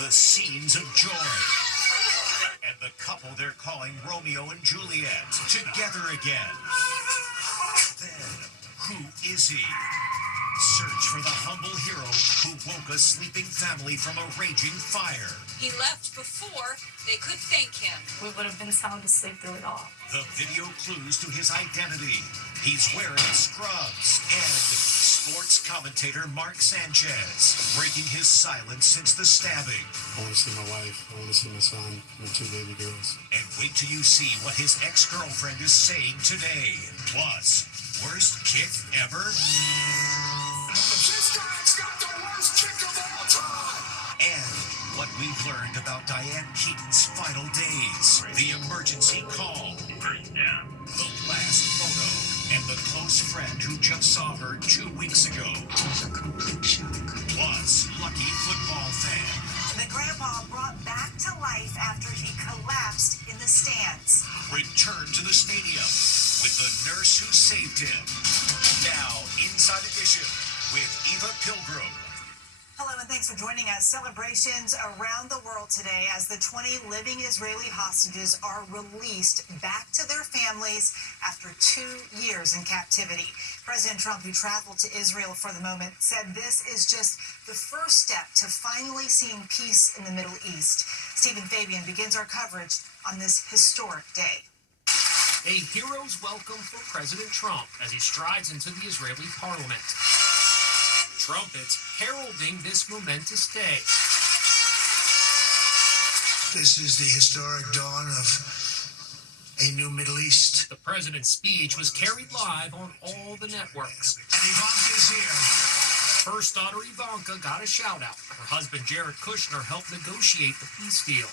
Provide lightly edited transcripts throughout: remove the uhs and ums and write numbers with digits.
the scenes of joy, and the couple they're calling Romeo and Juliet together again. Then, who is he? Search for the humble hero who woke a sleeping family from a raging fire. He left before they could thank him. We would have been sound asleep through it all. The video clues to his identity. He's wearing scrubs. And sports commentator Mark Sanchez, breaking his silence since the stabbing. I want to see my wife. I want to see my son, my 2 baby girls. And wait till you see what his ex-girlfriend is saying today. Plus, worst kick ever? This guy's got the worst kick of all time! And what we've learned about Diane Keaton's final days. The emergency call. The last photo. And the close friend who just saw her 2 weeks ago. It was a complete shock. Plus, lucky football fan. The grandpa brought back to life after he collapsed in the stands. Return to the stadium with the nurse who saved him. Now, Inside Edition with Eva Pilgrim. Hello and thanks for joining us. Celebrations around the world today as the 20 living Israeli hostages are released back to their families after 2 years in captivity. President Trump, who traveled to Israel for the moment, said this is just the first step to finally seeing peace in the Middle East. Stephen Fabian begins our coverage on this historic day. A hero's welcome for President Trump as he strides into the Israeli parliament. Trumpets heralding this momentous day. This is the historic dawn of a new Middle East. The president's speech was carried live on all the networks. And Ivanka's here. First daughter Ivanka got a shout out. Her husband Jared Kushner helped negotiate the peace deal.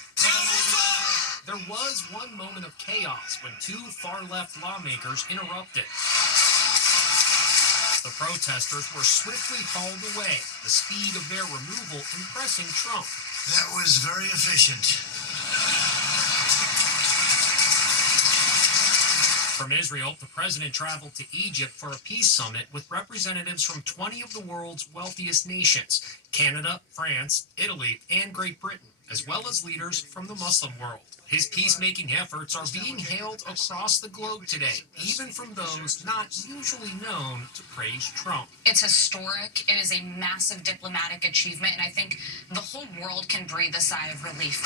There was one moment of chaos when 2 far-left lawmakers interrupted. The protesters were swiftly hauled away, the speed of their removal impressing Trump. That was very efficient. From Israel, the president traveled to Egypt for a peace summit with representatives from 20 of the world's wealthiest nations, Canada, France, Italy, and Great Britain, as well as leaders from the Muslim world. His peacemaking efforts are being hailed across the globe today, even from those not usually known to praise Trump. It's historic. It is a massive diplomatic achievement, and I think the whole world can breathe a sigh of relief.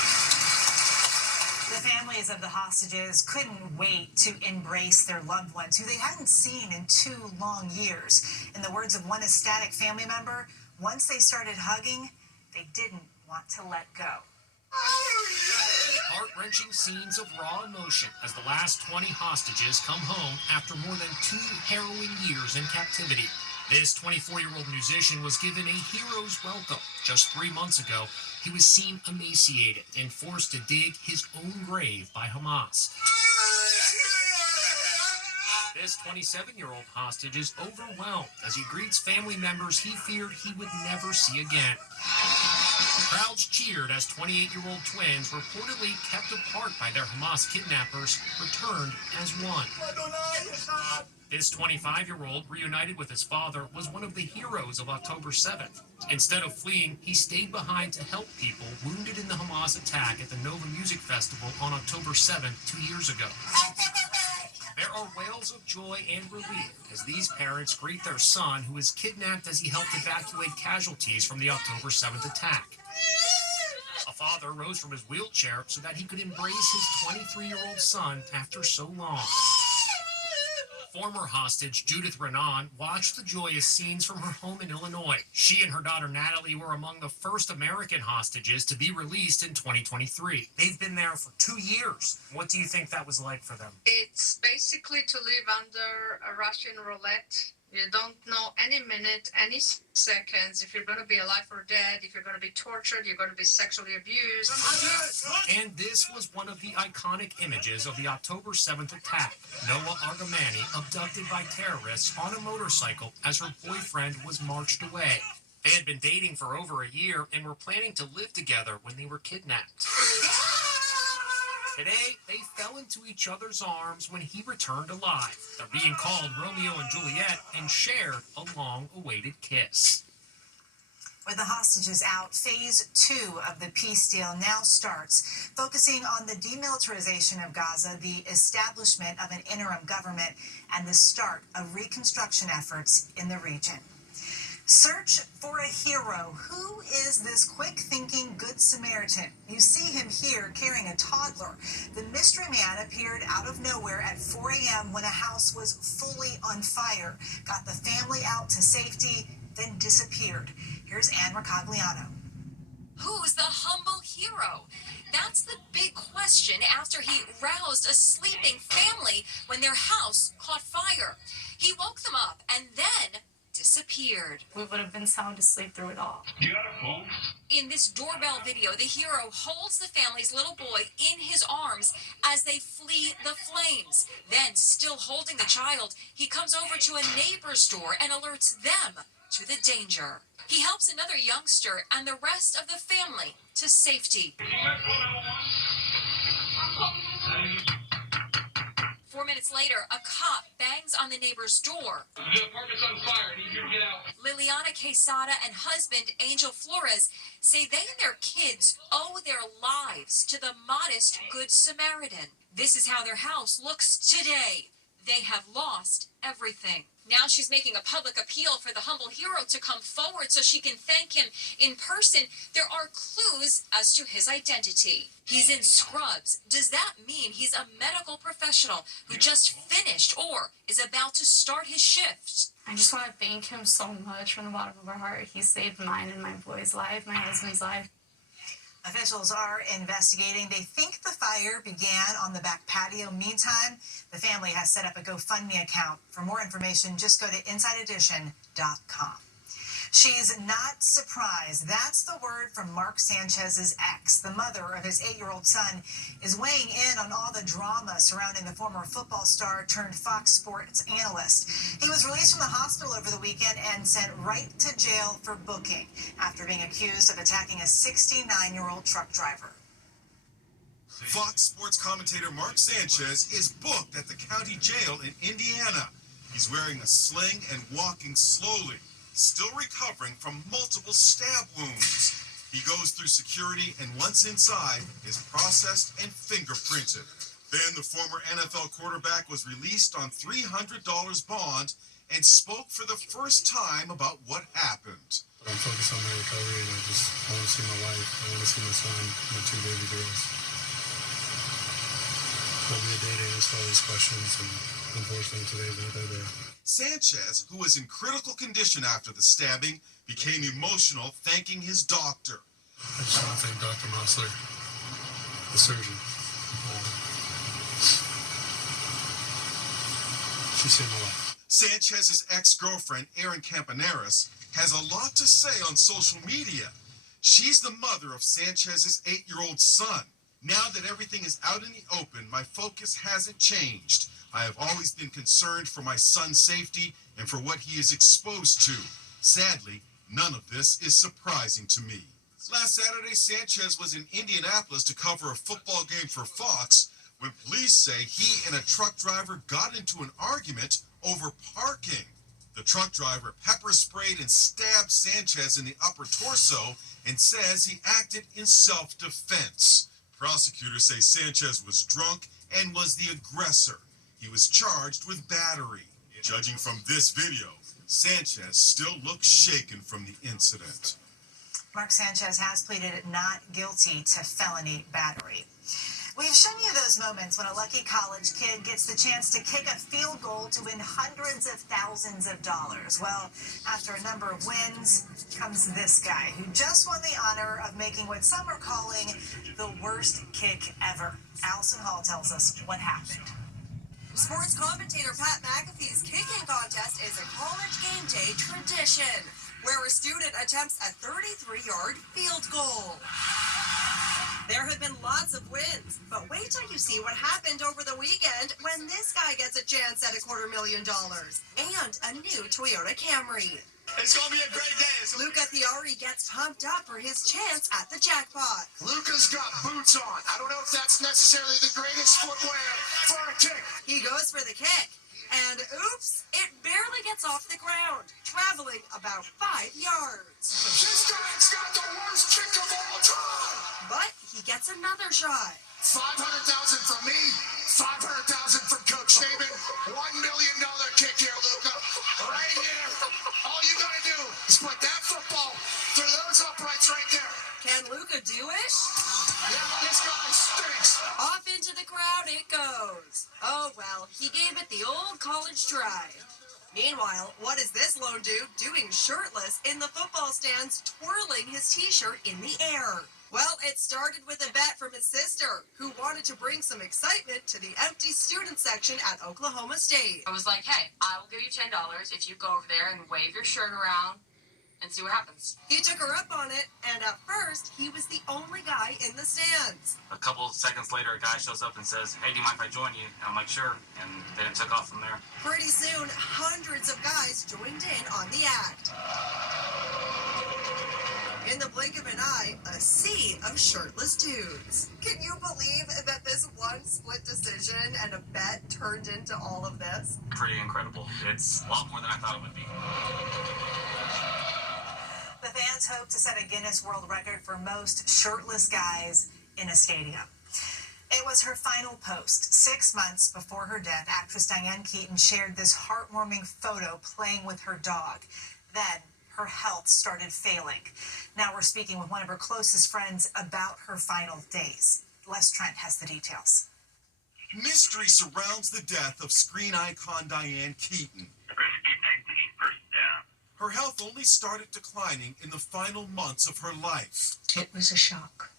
The families of the hostages couldn't wait to embrace their loved ones, who they hadn't seen in 2 long years. In the words of one ecstatic family member, once they started hugging, they didn't want to let go. Heart-wrenching scenes of raw emotion as the last 20 hostages come home after more than 2 harrowing years in captivity. This 24-year-old musician was given a hero's welcome. Just 3 months ago, he was seen emaciated and forced to dig his own grave by Hamas. This 27-year-old hostage is overwhelmed as he greets family members he feared he would never see again. Crowds cheered as 28-year-old twins, reportedly kept apart by their Hamas kidnappers, returned as one. This 25-year-old, reunited with his father, was one of the heroes of October 7th. Instead of fleeing, he stayed behind to help people wounded in the Hamas attack at the Nova Music Festival on October 7th 2 years ago. There are wails of joy and relief as these parents greet their son, who was kidnapped as he helped evacuate casualties from the October 7th attack. A father rose from his wheelchair so that he could embrace his 23-year-old son after so long. Former hostage Judith Renan watched the joyous scenes from her home in Illinois. She and her daughter Natalie were among the first American hostages to be released in 2023. They've been there for 2 years. What do you think that was like for them? It's basically to live under a Russian roulette. You don't know any minute, any seconds, if you're going to be alive or dead, if you're going to be tortured, you're going to be sexually abused. And this was one of the iconic images of the October 7th attack. Noah Argamani abducted by terrorists on a motorcycle as her boyfriend was marched away. They had been dating for over a year and were planning to live together when they were kidnapped. Today, they fell into each other's arms when he returned alive. They're being called Romeo and Juliet and shared a long-awaited kiss. With the hostages out, phase 2 of the peace deal now starts, focusing on the demilitarization of Gaza, the establishment of an interim government, and the start of reconstruction efforts in the region. Search for a hero. Who is this quick-thinking Good Samaritan? You see him here carrying a toddler. The mystery man appeared out of nowhere at 4 a.m. when a house was fully on fire, got the family out to safety, then disappeared. Here's Ann Mercogliano. Who's the humble hero? That's the big question after he roused a sleeping family when their house caught fire. He woke them up and then disappeared. We would have been sound asleep through it all. You got a phone? In this doorbell video, the hero holds the family's little boy in his arms as they flee the flames. Then, still holding the child, he comes over to a neighbor's door and alerts them to the danger. He helps another youngster and the rest of the family to safety. 4 minutes later, a cop bangs on the neighbor's door. The apartment's on fire. I need you to get out. Liliana Quesada and husband Angel Flores say they and their kids owe their lives to the modest Good Samaritan. This is how their house looks today. They have lost everything. Now she's making a public appeal for the humble hero to come forward so she can thank him in person. There are clues as to his identity. He's in scrubs. Does that mean he's a medical professional who just finished or is about to start his shift? I just want to thank him so much from the bottom of our heart. He saved mine and my boy's life, my husband's life. Officials are investigating. They think the fire began on the back patio. Meantime, the family has set up a GoFundMe account. For more information, just go to InsideEdition.com. She's not surprised. That's the word from Mark Sanchez's ex. The mother of his 8-year-old son is weighing in on all the drama surrounding the former football star turned Fox Sports analyst. He was released from the hospital over the weekend and sent right to jail for booking after being accused of attacking a 69-year-old truck driver. Fox Sports commentator Mark Sanchez is booked at the county jail in Indiana. He's wearing a sling and walking slowly, still recovering from multiple stab wounds. He goes through security and once inside is processed and fingerprinted. Then the former NFL quarterback was released on $300 bond and spoke for the first time about what happened. I'm focused on my recovery and I want to see my wife. I want to see my son, my 2 baby girls. There'll be a day to answer all these questions, and unfortunately today's not that day. Sanchez, who was in critical condition after the stabbing, became emotional, thanking his doctor. I just want to thank Dr. Mossler, the surgeon. She saved my life. Sanchez's ex-girlfriend, Erin Campaneris, has a lot to say on social media. She's the mother of Sanchez's 8-year-old son. Now that everything is out in the open, my focus hasn't changed. I have always been concerned for my son's safety and for what he is exposed to. Sadly, none of this is surprising to me. Last Saturday, Sanchez was in Indianapolis to cover a football game for Fox when police say he and a truck driver got into an argument over parking. The truck driver pepper sprayed and stabbed Sanchez in the upper torso and says he acted in self-defense. Prosecutors say Sanchez was drunk and was the aggressor. He was charged with battery. Judging from this video, Sanchez still looks shaken from the incident. Mark Sanchez has pleaded not guilty to felony battery. We've shown you those moments when a lucky college kid gets the chance to kick a field goal to win hundreds of thousands of dollars. Well, after a number of wins comes this guy who just won the honor of making what some are calling the worst kick ever. Allison Hall tells us what happened. Sports commentator Pat McAfee's kicking contest is a college game day tradition, where a student attempts a 33-yard field goal. There have been lots of wins, but wait till you see what happened over the weekend when this guy gets a chance at $250,000 and a new Toyota Camry. It's going to be a great day. Luca Thiari gets pumped up for his chance at the jackpot. Luca's got boots on. I don't know if that's necessarily the greatest footwear for a kick. He goes for the kick, and oops, it barely barely gets off the ground, traveling about 5 yards. This guy's got the worst kick of all time. But he gets another shot. 500,000 from me, 500,000 from Coach Saban. $1 million kick here, Luka. Right here. All you gotta do is put that football through those uprights right there. Can Luka do it? Yeah, this guy stinks. Off into the crowd it goes. Oh well, he gave it the old college try. Meanwhile, what is this lone dude doing shirtless in the football stands, twirling his t-shirt in the air? Well, it started with a bet from his sister, who wanted to bring some excitement to the empty student section at Oklahoma State. I was like, hey, I will give you $10 if you go over there and wave your shirt around and see what happens. He took her up on it, and at first, he was the only guy in the stands. A couple seconds later, a guy shows up and says, hey, do you mind if I join you? And I'm like, sure. And then it took off from there. Pretty soon, hundreds of guys joined in on the act. In the blink of an eye, a sea of shirtless dudes. Can you believe that this one split decision and a bet turned into all of this? Pretty incredible. It's a lot more than I thought it would be. The fans hope to set a Guinness World Record for most shirtless guys in a stadium. It was her final post. 6 months before her death, actress Diane Keaton shared this heartwarming photo playing with her dog. Then her health started failing. Now we're speaking with one of her closest friends about her final days. Les Trent has the details. Mystery surrounds the death of screen icon Diane Keaton. Her health only started declining in the final months of her life. It was a shock.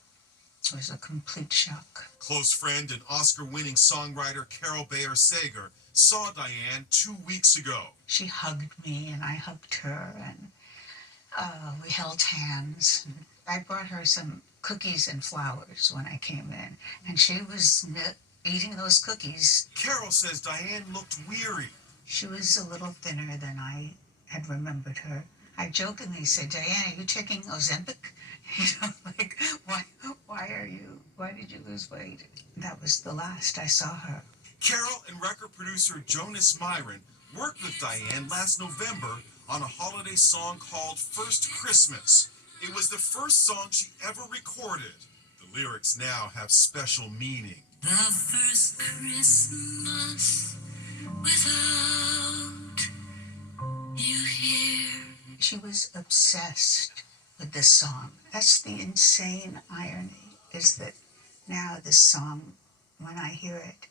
It was a complete shock. Close friend and Oscar-winning songwriter Carol Bayer Sager saw Diane 2 weeks ago. She hugged me and I hugged her, and we held hands. I brought her some cookies and flowers when I came in, and she was eating those cookies. Carol says Diane looked weary. She was a little thinner than I had remembered her. I jokingly said, Diane, are you taking Ozempic? You know, like, why did you lose weight? That was the last I saw her. Carol and record producer Jonas Myron worked with Diane last November on a holiday song called First Christmas. It was the first song she ever recorded. The lyrics now have special meaning. The first Christmas without you here. She was obsessed with this song. That's the insane irony, is that now this song, when I hear it,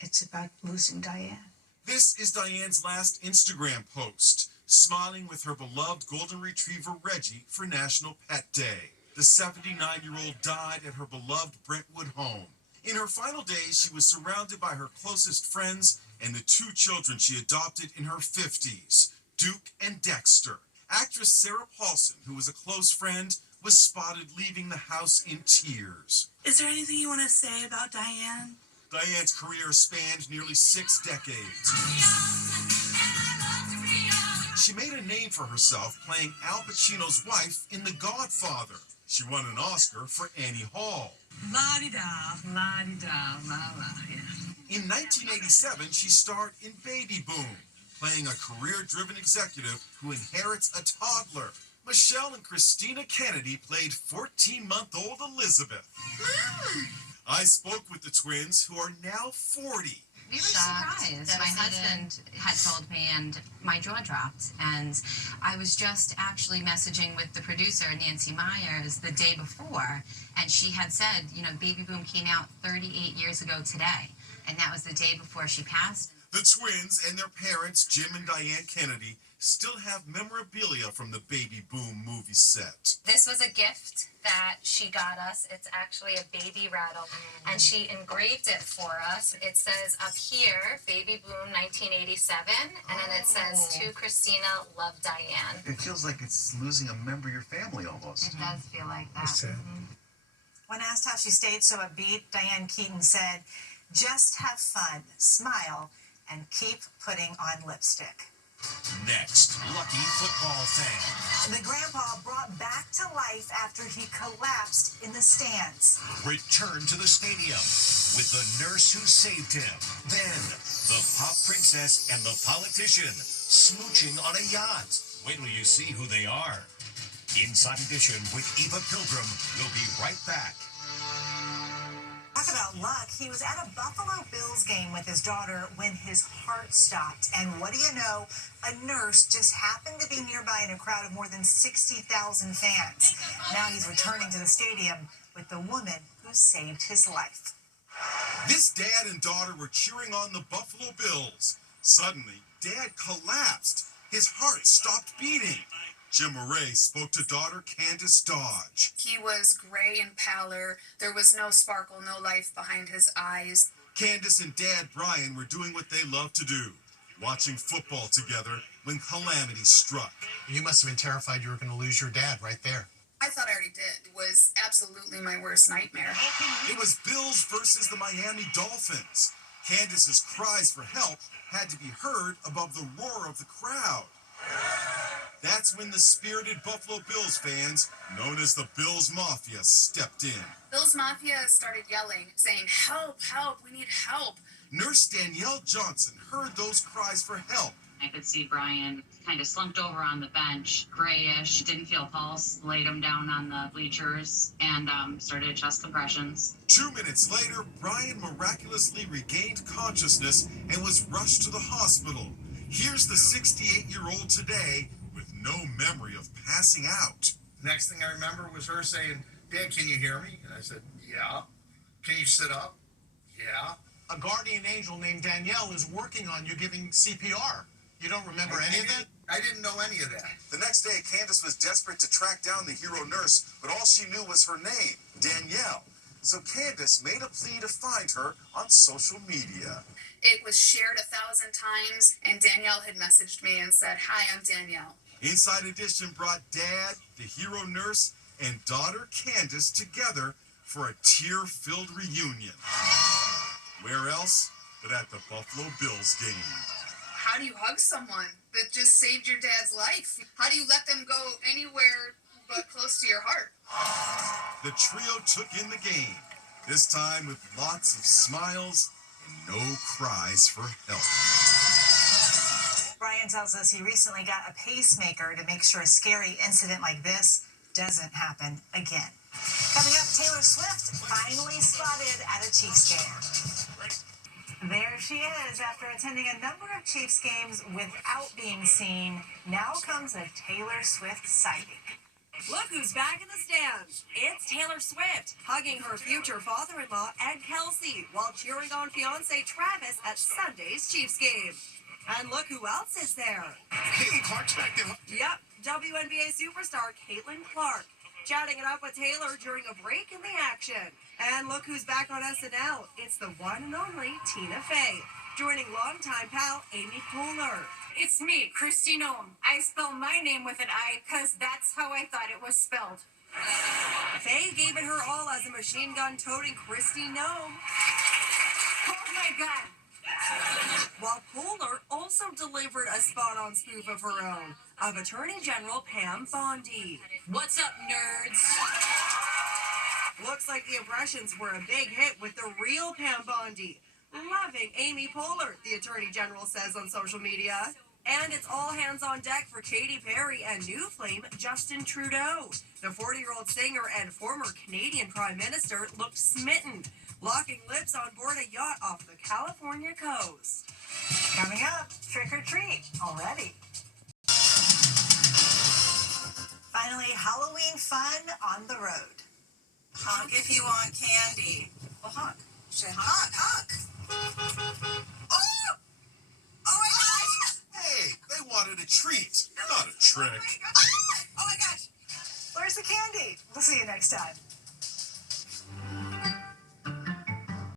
it's about losing Diane. This is Diane's last Instagram post, smiling with her beloved golden retriever Reggie for National Pet Day. The 79-year-old died at her beloved Brentwood home. In her final days, she was surrounded by her closest friends and the 2 children she adopted in her 50s, Duke and Dexter. Actress Sarah Paulson, who was a close friend, was spotted leaving the house in tears. Is there anything you want to say about Diane? Diane's career spanned nearly 6 decades. She made a name for herself playing Al Pacino's wife in The Godfather. She won an Oscar for Annie Hall. La-di-da, la-di-da, la-la, yeah. In 1987, she starred in Baby Boom, playing a career-driven executive who inherits a toddler. Michelle and Christina Kennedy played 14-month-old Elizabeth. I spoke with the twins, who are now 40. We were surprised. My husband had told me, and my jaw dropped. And I was just actually messaging with the producer, Nancy Myers, the day before, and she had said, you know, Baby Boom came out 38 years ago today, and that was the day before she passed. The twins and their parents, Jim and Diane Kennedy, still have memorabilia from the Baby Boom movie set. This was a gift that she got us. It's actually a baby rattle, and she engraved it for us. It says up here, Baby Boom 1987, and then it says, to Christina, love Diane. It feels like it's losing a member of your family almost. It does feel like that. When asked how she stayed so upbeat, Diane Keaton said, just have fun, smile, and keep putting on lipstick. Next, lucky football fan. The grandpa brought back to life after he collapsed in the stands. Return to the stadium with the nurse who saved him. Then, the pop princess and the politician smooching on a yacht. Wait till you see who they are. Inside Edition with Eva Pilgrim. We'll be right back. Talk about luck. He was at a Buffalo Bills game with his daughter when his heart stopped. And what do you know? A nurse just happened to be nearby in a crowd of more than 60,000 fans. Now he's returning to the stadium with the woman who saved his life. This dad and daughter were cheering on the Buffalo Bills. Suddenly, Dad collapsed. His heart stopped beating. Jim Murray spoke to daughter Candace Dodge. He was gray and pallor. There was no sparkle, no life behind his eyes. Candace and Dad Brian were doing what they love to do, watching football together when calamity struck. You must have been terrified you were going to lose your dad right there. I thought I already did. It was absolutely my worst nightmare. It was Bills versus the Miami Dolphins. Candace's cries for help had to be heard above the roar of the crowd. That's when the spirited Buffalo Bills fans, known as the Bills Mafia, stepped in. Bills Mafia started yelling, saying, "Help, help, we need help." Nurse Danielle Johnson heard those cries for help. I could see Brian kind of slumped over on the bench, grayish, didn't feel pulse, laid him down on the bleachers, and started chest compressions. 2 minutes later, Brian miraculously regained consciousness and was rushed to the hospital. Here's the 68-year-old today with no memory of passing out. Next thing I remember was her saying, "Dad, can you hear me?" And I said, "Yeah." "Can you sit up?" "Yeah." A guardian angel named Danielle is working on you giving CPR. You don't remember any of that? I didn't know any of that. The next day, Candace was desperate to track down the hero nurse, but all she knew was her name, Danielle. So Candace made a plea to find her on social media. It was shared 1,000 times, and Danielle had messaged me and said, "Hi, I'm Danielle." Inside Edition brought Dad, the hero nurse, and daughter Candace together for a tear-filled reunion. Where else but at the Buffalo Bills game? How do you hug someone that just saved your dad's life? How do you let them go anywhere but close to your heart? The trio took in the game, this time with lots of smiles and no cries for help. Brian tells us he recently got a pacemaker to make sure a scary incident like this doesn't happen again. Coming up, Taylor Swift finally spotted at a Chiefs game. There she is. After attending a number of Chiefs games without being seen, now comes a Taylor Swift sighting. Look who's back in the stands. It's Taylor Swift, hugging her future father-in-law, Ed Kelsey, while cheering on fiancé Travis at Sunday's Chiefs game. And look who else is there. Caitlin Clark's back there. Yep, WNBA superstar Caitlin Clark, chatting it up with Taylor during a break in the action. And look who's back on SNL. It's the one and only Tina Fey, joining longtime pal Amy Poehler. It's me, Kristi Noem. I spell my name with an I because that's how I thought it was spelled. Fey gave it her all as a machine gun-toting Kristi Noem. Oh my God. While Poehler also delivered a spot-on spoof of her own, of Attorney General Pam Bondi. What's up, nerds? Looks like the impressions were a big hit with the real Pam Bondi. Loving Amy Poehler, the Attorney General says on social media. And it's all hands on deck for Katy Perry and new flame Justin Trudeau. The 40-year-old singer and former Canadian Prime Minister looked smitten, locking lips on board a yacht off the California coast. Coming up, trick or treat already. Finally, Halloween fun on the road. Honk if you want candy. Well, honk. Say honk, honk. Oh! Oh my gosh! Hey, they wanted a treat, not a trick. Oh my gosh! Where's the candy? We'll see you next time.